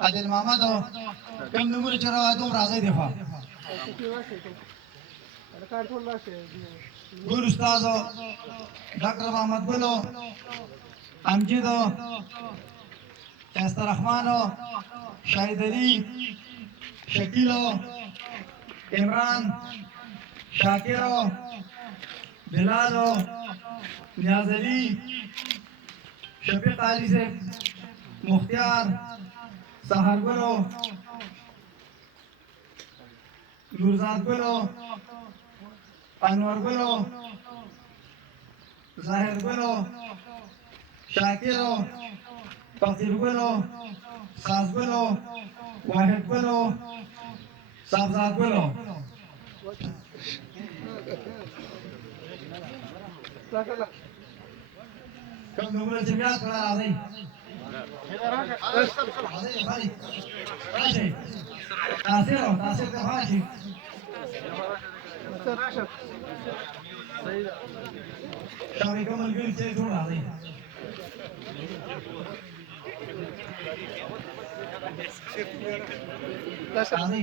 عادل محمد کم نمونه چې راوړل دوم راځي دفاع ګل استاد ډاکټر محمد ګل امجد شایسته رحمان شاهد علي شکیل عمران شاکر بلال نیاز علي شفیق علي سے مختار سحر گلو نورزاد گلو انور گلو ظاهر گلو شاکر فقیر گلو ساز گلو واحد گلو صاحبزاد گلو کم نمبر جمعیات کړه راځي تاثیر ته راشي شاوې کوم ملګري چې ټول راځي راځي